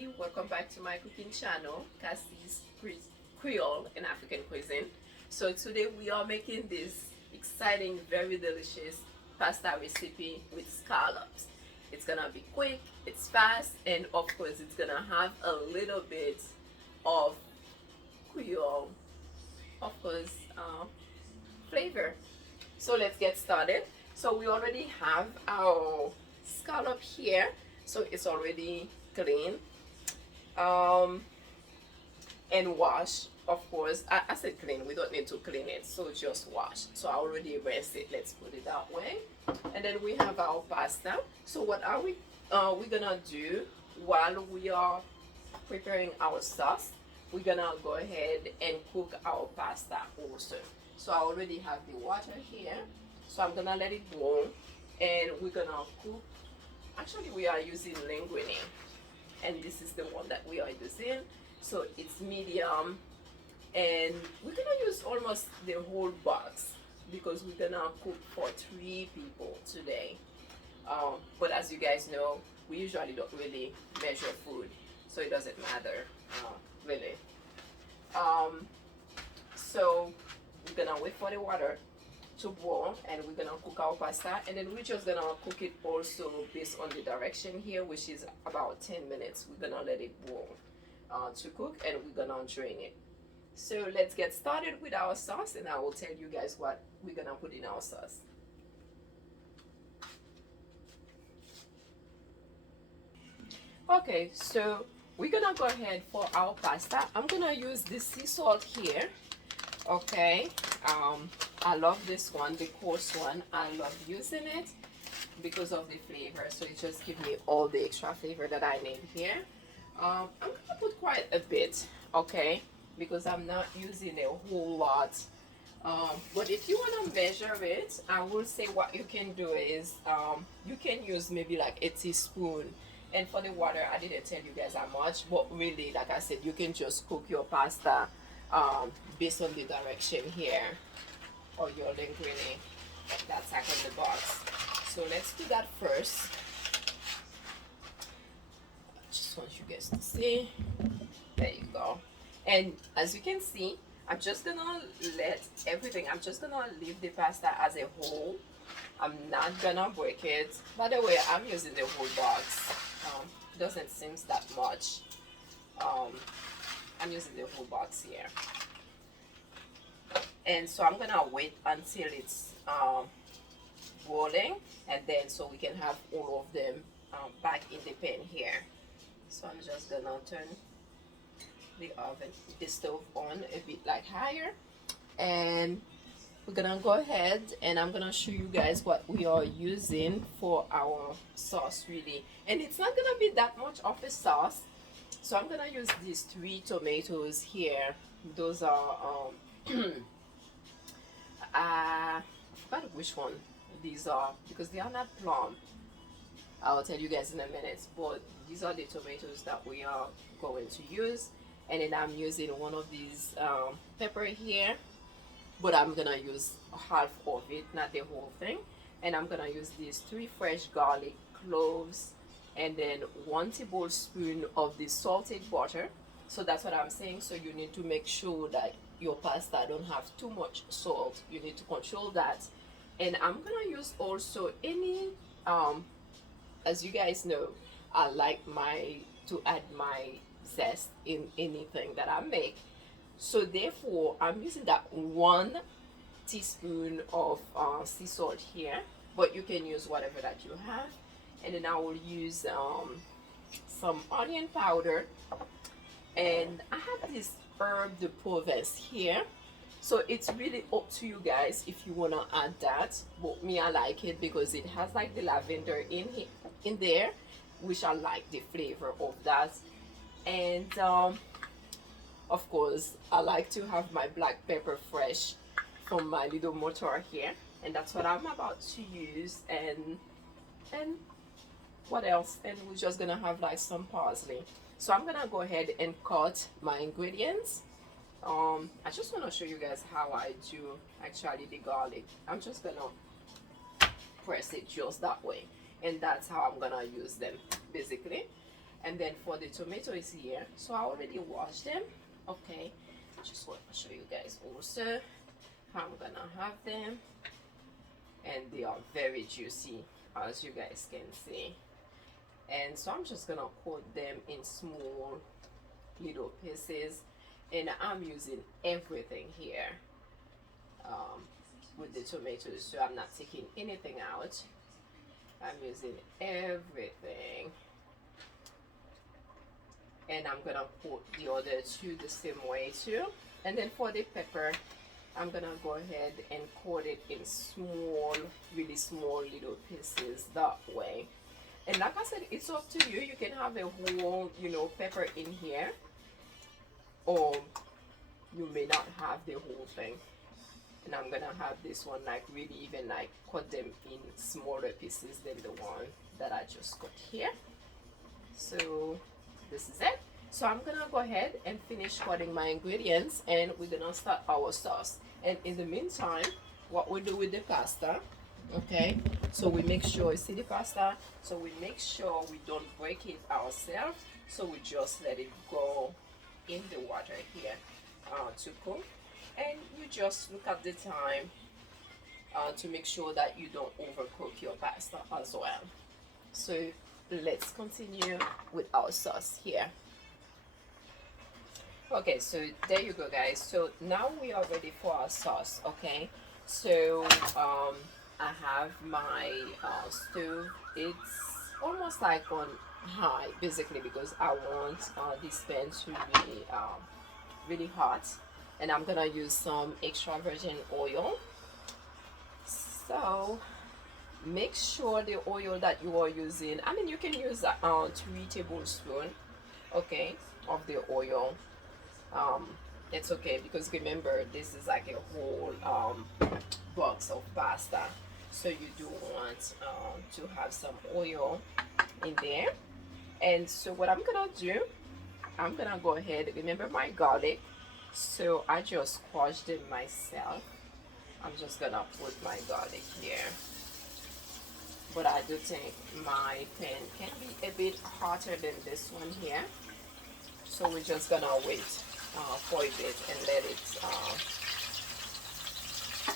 Cassie. Welcome back to my cooking channel, Cassie's Creole and African Cuisine. So today we are making this exciting, very delicious pasta recipe with scallops. It's gonna be quick, it's fast, and of course it's gonna have a little bit of Creole, of course, flavor. So let's get started. So we already have our scallop here, so it's already clean and wash. Of course, I said clean, we don't need to clean it, so just wash. So I already rinsed it, let's put it that way. And then we have our pasta. So what are we gonna do while we are preparing our sauce? We're gonna go ahead and cook our pasta also. So I already have the water here, so I'm gonna let it boil, and we're gonna cook. Actually, we are using linguine, and this is the one that we are using. So it's medium, and we're gonna use almost the whole box because we're gonna cook for 3 people today. But as you guys know, we usually don't really measure food, so it doesn't matter really. So we're gonna wait for the water to boil, and we're gonna cook our pasta, and then we're just gonna cook it also based on the direction here, which is about 10 minutes. We're gonna let it boil to cook, and we're gonna drain it. So let's get started with our sauce, and I will tell you guys what we're gonna put in our sauce. Okay, so we're gonna go ahead for our pasta. I'm gonna use this sea salt here. Okay, I love this one, the coarse one. I love using it because of the flavor, so it just gives me all the extra flavor that I need here. I'm gonna put quite a bit, okay, because I'm not using a whole lot. But if you want to measure it, I will say what you can do is you can use maybe like a teaspoon. And for the water, I didn't tell you guys how much, but really, like I said, you can just cook your pasta based on the direction here, or your linguine that's like on the box. So let's do that first. I just want you guys to see. There you go. And as you can see, I'm just gonna let everything, I'm just gonna leave the pasta as a whole. I'm not gonna break it. By the way, I'm using the whole box. Doesn't seem that much. I'm using the whole box here. And so I'm gonna wait until it's boiling, and then so we can have all of them back in the pan here. So I'm just gonna turn the stove on a bit like higher, and we're gonna go ahead, and I'm gonna show you guys what we are using for our sauce really. And it's not gonna be that much of a sauce, so I'm gonna use these 3 tomatoes here. Those are I forgot which one these are because they are not plum. I'll tell you guys in a minute, but these are the tomatoes that we are going to use. And then I'm using one of these pepper here, but I'm gonna use half of it, not the whole thing. And I'm gonna use these 3 fresh garlic cloves, and then 1 tablespoon of the salted butter. So that's what I'm saying. So you need to make sure that your pasta don't have too much salt. You need to control that. And I'm gonna use also any as you guys know, I like to add my zest in anything that I make. So therefore I'm using that 1 teaspoon of sea salt here, but you can use whatever that you have. And then I will use some onion powder, and I have this herb de Provence here. So it's really up to you guys if you want to add that, but me, I like it because it has like the lavender in there, which I like the flavor of that. And of course I like to have my black pepper fresh from my little mortar here, and that's what I'm about to use. And what else? And we're just gonna have like some parsley. So I'm gonna go ahead and cut my ingredients. I just want to show you guys how I do actually the garlic. I'm just gonna press it just that way, and that's how I'm gonna use them basically. And then for the tomatoes here, so I already washed them. Okay, just want to show you guys also how I'm gonna have them, and they are very juicy, as you guys can see. And so I'm just gonna cut them in small little pieces, and I'm using everything here with the tomatoes, so I'm not taking anything out. I'm using everything, and I'm gonna put the other two the same way too. And then for the pepper, I'm gonna go ahead and cut it in small, really small little pieces that way. And like I said, it's up to you. You can have a whole, pepper in here, or you may not have the whole thing. And I'm gonna have this one like really even like cut them in smaller pieces than the one that I just cut here. So this is it. So I'm gonna go ahead and finish cutting my ingredients, and we're gonna start our sauce. And in the meantime, what we do with the pasta, okay, so we make sure, see the pasta, so we make sure we don't break it ourselves, so we just let it go in the water here to cook. And you just look at the time to make sure that you don't overcook your pasta as well. So let's continue with our sauce here. Okay, so there you go, guys. So now we are ready for our sauce. Okay, so I have my stove. It's almost like on high, basically, because I want this pan to be really hot, and I'm gonna use some extra virgin oil. So make sure the oil that you are using, I mean, you can use 3 tablespoons, okay, of the oil. It's okay, because remember, this is like a whole box of pasta, so you do want to have some oil in there. And so what I'm gonna do, I'm gonna go ahead, remember my garlic, so I just squashed it myself. I'm just gonna put my garlic here, but I do think my pan can be a bit hotter than this one here, so we're just gonna wait for a bit and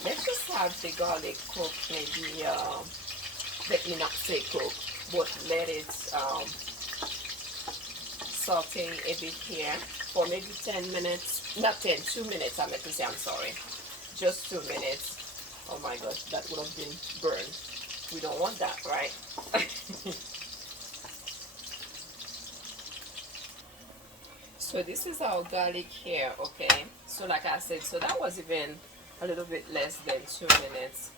let's just have the garlic cook, maybe let me not say cook, but let it saute a bit here for maybe 10 minutes, not 10, 2 minutes, I meant to say, I'm sorry, just 2 minutes. Oh my gosh, that would have been burned. We don't want that, right? So this is our garlic here, okay? So like I said, so that was even a little bit less than 2 minutes.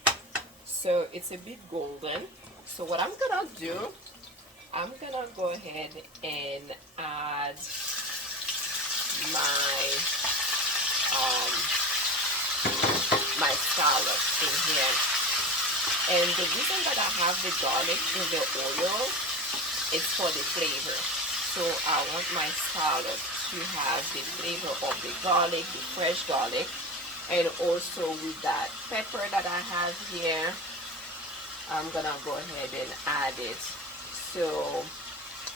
So it's a bit golden. So what I'm gonna do, I'm gonna go ahead and add my scallops in here. And the reason that I have the garlic in the oil is for the flavor. So I want my scallop to have the flavor of the garlic, the fresh garlic, and also with that pepper that I have here, I'm gonna go ahead and add it. So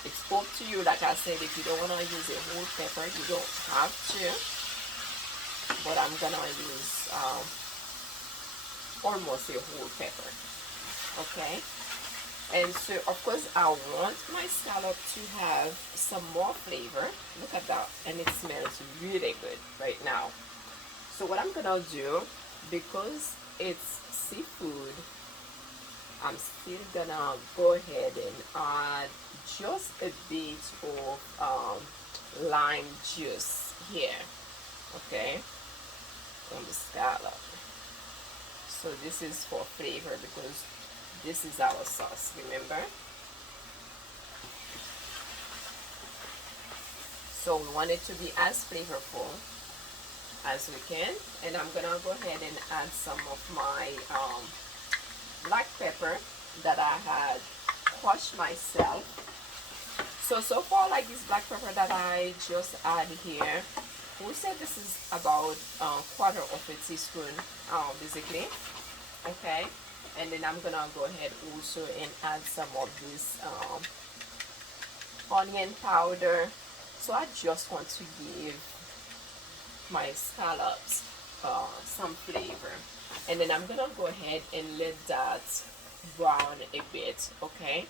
it's up to you. Like I said, if you don't want to use a whole pepper, you don't have to, but I'm gonna use almost a whole pepper, okay? And so of course I want my scallop to have some more flavor. Look at that, and it smells really good right now. So what I'm gonna do, because it's seafood, I'm still gonna go ahead and add just a bit of lime juice here, okay, on the scallop. So this is for flavor, because this is our sauce, remember? So we want it to be as flavorful as we can. And I'm gonna go ahead and add some of my black pepper that I had crushed myself. So far, like this black pepper that I just add here, we said this is about quarter of a teaspoon, basically, okay? And then I'm gonna go ahead also and add some of this onion powder. So I just want to give my scallops some flavor, and then I'm gonna go ahead and let that brown a bit, okay?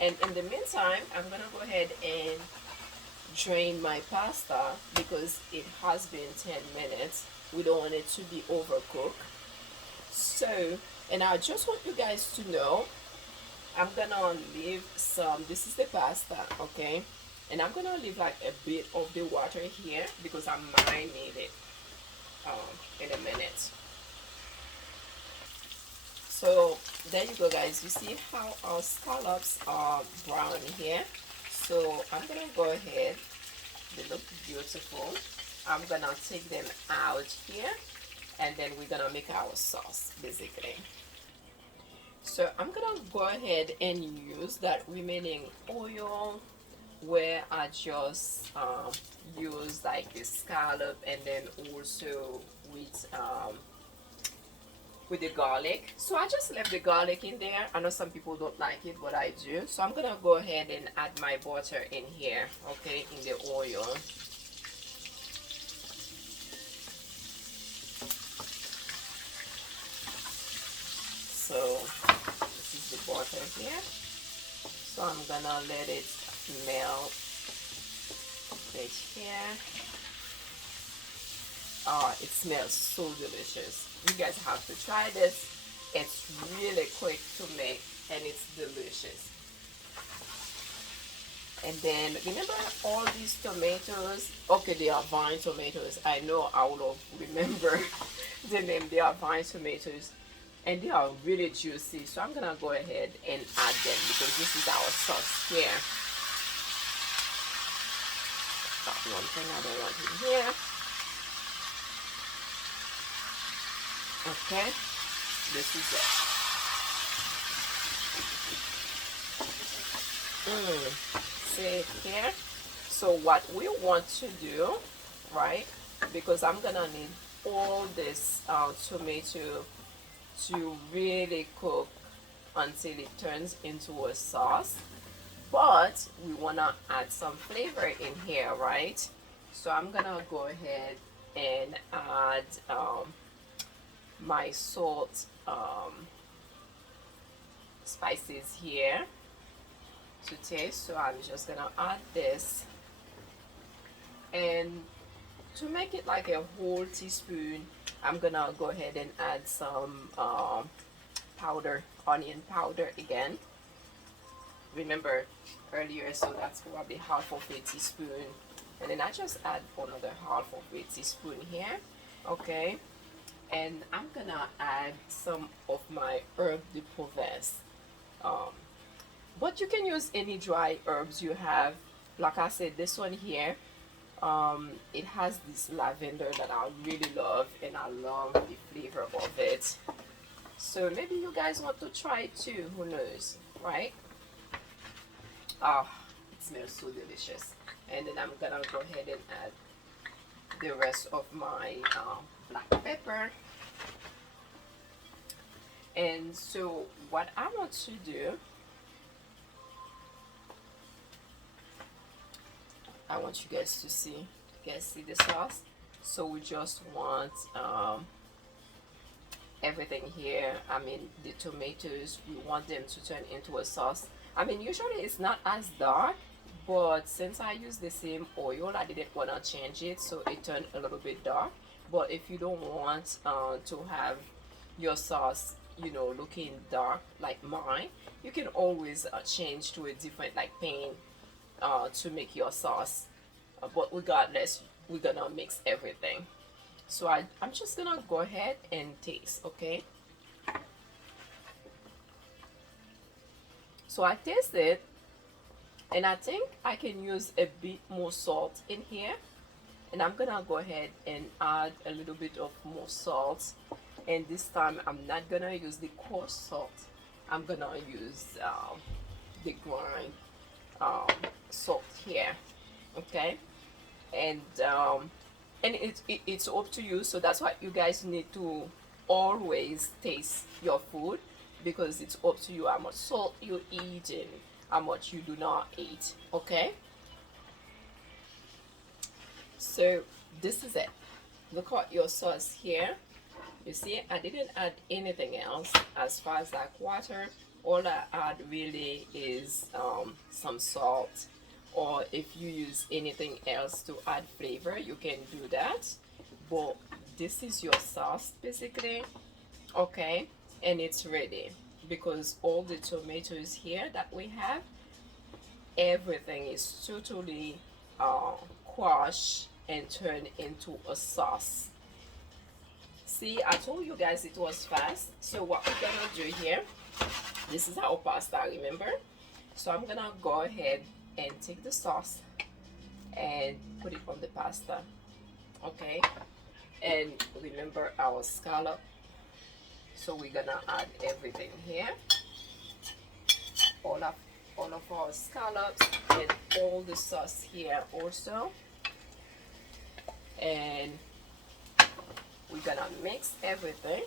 And in the meantime, I'm gonna go ahead and drain my pasta because it has been 10 minutes. We don't want it to be overcooked. So, and I just want you guys to know, I'm gonna leave some, this is the pasta, okay? And I'm gonna leave like a bit of the water here because I might need it in a minute. So there you go, guys. You see how our scallops are brown here. So I'm gonna go ahead, they look beautiful. I'm gonna take them out here, and then we're gonna make our sauce basically. So I'm gonna go ahead and use that remaining oil where I just use like the scallop, and then also with the garlic. So I just left the garlic in there. I know some people don't like it, but I do. So I'm gonna go ahead and add my butter in here, okay, in the oil. So this is the butter here. So I'm gonna let it melt right here. Oh, it smells so delicious. You guys have to try this. It's really quick to make and it's delicious. And then remember all these tomatoes. Okay, they are vine tomatoes. I know I will remember the name. They are vine tomatoes, and they are really juicy. So I'm gonna go ahead and add them because this is our sauce here. That's one thing I don't want in here. Okay, this is it. See here. So what we want to do, right? Because I'm gonna need all this tomato to really cook until it turns into a sauce. But we wanna add some flavor in here, right? So I'm gonna go ahead and add my salt spices here to taste. So I'm just gonna add this, and to make it like a whole teaspoon, I'm gonna go ahead and add some powder, onion powder again. Remember earlier, so that's probably half of a teaspoon, and then I just add another half of a teaspoon here, okay? And I'm gonna add some of my herb de Provence. But you can use any dry herbs you have. Like I said, this one here, it has this lavender that I really love, and I love the flavor of it. So maybe you guys want to try it too, who knows, right? Ah, it smells so delicious. And then I'm gonna go ahead and add the rest of my black pepper. And so what I want to do, I want you guys to see, you guys see the sauce. So we just want everything here. I mean, the tomatoes, we want them to turn into a sauce. I mean, usually it's not as dark, but since I use the same oil, I didn't want to change it, so it turned a little bit dark. But if you don't want to have your sauce, you know, looking dark like mine, you can always change to a different like pan to make your sauce. But regardless, we're gonna mix everything. So I'm just gonna go ahead and taste, okay? So I tasted, and I think I can use a bit more salt in here. And I'm gonna go ahead and add a little bit of more salt. And this time I'm not gonna use the coarse salt. I'm gonna use the grind salt here, okay? And it's up to you. So that's why you guys need to always taste your food, because it's up to you how much salt you're eating, how much you do not eat. Okay, so this is it. Look at your sauce here. You see, I didn't add anything else as far as like water. All I add really is some salt, or if you use anything else to add flavor, you can do that. But this is your sauce basically. Okay, and it's ready because all the tomatoes here that we have, everything is totally quashed and turned into a sauce. See, I told you guys it was fast. So what we're gonna do here, this is our pasta, remember? So I'm gonna go ahead and take the sauce and put it on the pasta. Okay, and remember our scallop. So we're gonna add everything here, all of our scallops and all the sauce here also, and we're gonna mix everything.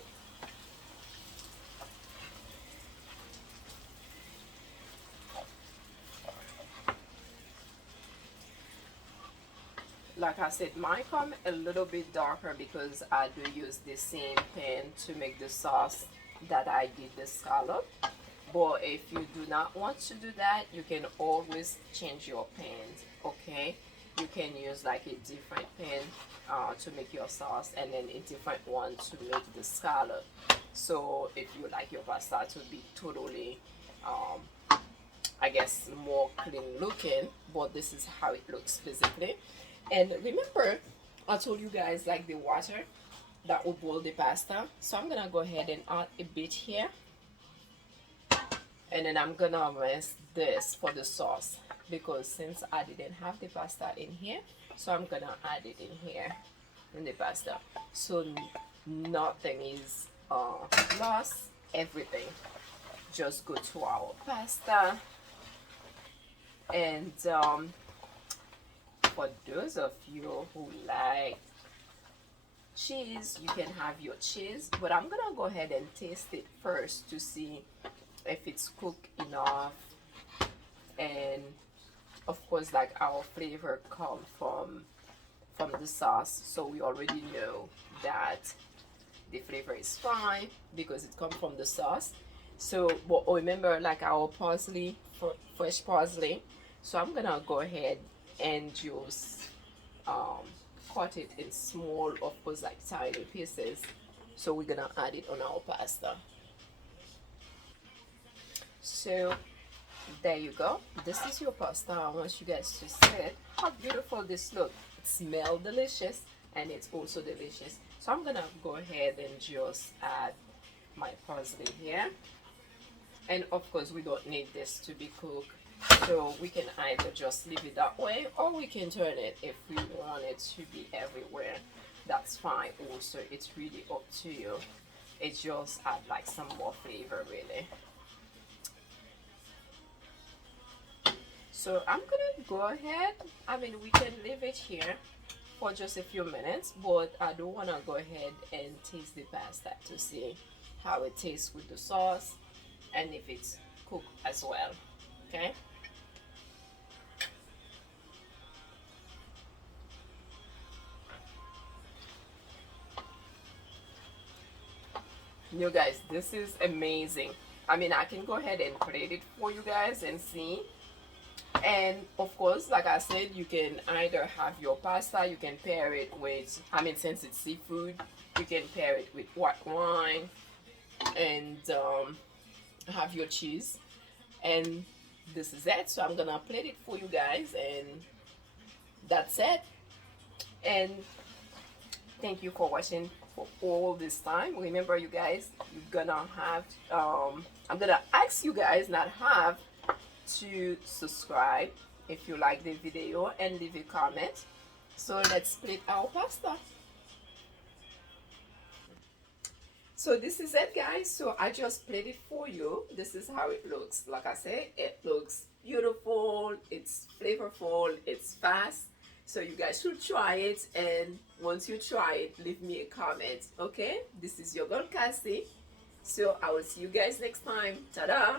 Like I said, mine come a little bit darker because I do use the same pan to make the sauce that I did the scallop. But if you do not want to do that, you can always change your pans. Okay, you can use like a different pan to make your sauce, and then a different one to make the scallop. So if you like your pasta to be totally I guess more clean looking, but this is how it looks basically. And remember, I told you guys like the water that will boil the pasta. So I'm gonna go ahead and add a bit here, and then I'm gonna rinse this for the sauce, because since I didn't have the pasta in here, so I'm gonna add it in here in the pasta. So nothing is lost, everything just go to our pasta. And for those of you who like cheese, you can have your cheese, but I'm gonna go ahead and taste it first to see if it's cooked enough. And of course, like our flavor come from the sauce, so we already know that the flavor is fine because it comes from the sauce. So but remember, like our parsley, fresh parsley, so I'm gonna go ahead and just cut it in small, of course, like tiny pieces. So we're gonna add it on our pasta. So there you go. This is your pasta. I want you guys to see it. How beautiful this look. It smells delicious and it's also delicious. So I'm gonna go ahead and just add my parsley here. And of course, we don't need this to be cooked, so we can either just leave it that way, or we can turn it if we want it to be everywhere. That's fine also. It's really up to you. It just add like some more flavor really. So I'm gonna go ahead, I mean, we can leave it here for just a few minutes, but I do want to go ahead and taste the pasta to see how it tastes with the sauce and if it's cooked as well. Okay, you guys, this is amazing. I mean, I can go ahead and plate it for you guys and see. And of course, like I said, you can either have your pasta, you can pair it with, I mean, since it's seafood, you can pair it with white wine and have your cheese. And this is it. So I'm gonna plate it for you guys, and that's it. And thank you for watching for all this time. Remember, you guys, you're gonna have I'm gonna ask you guys not have to subscribe if you like the video and leave a comment. So let's split our pasta. So this is it, guys. So I just played it for you. This is how it looks. Like I said, it looks beautiful, it's flavorful, it's fast. So you guys should try it, and once you try it, leave me a comment. Okay, this is your girl Cassie. So I will see you guys next time. Ta-da!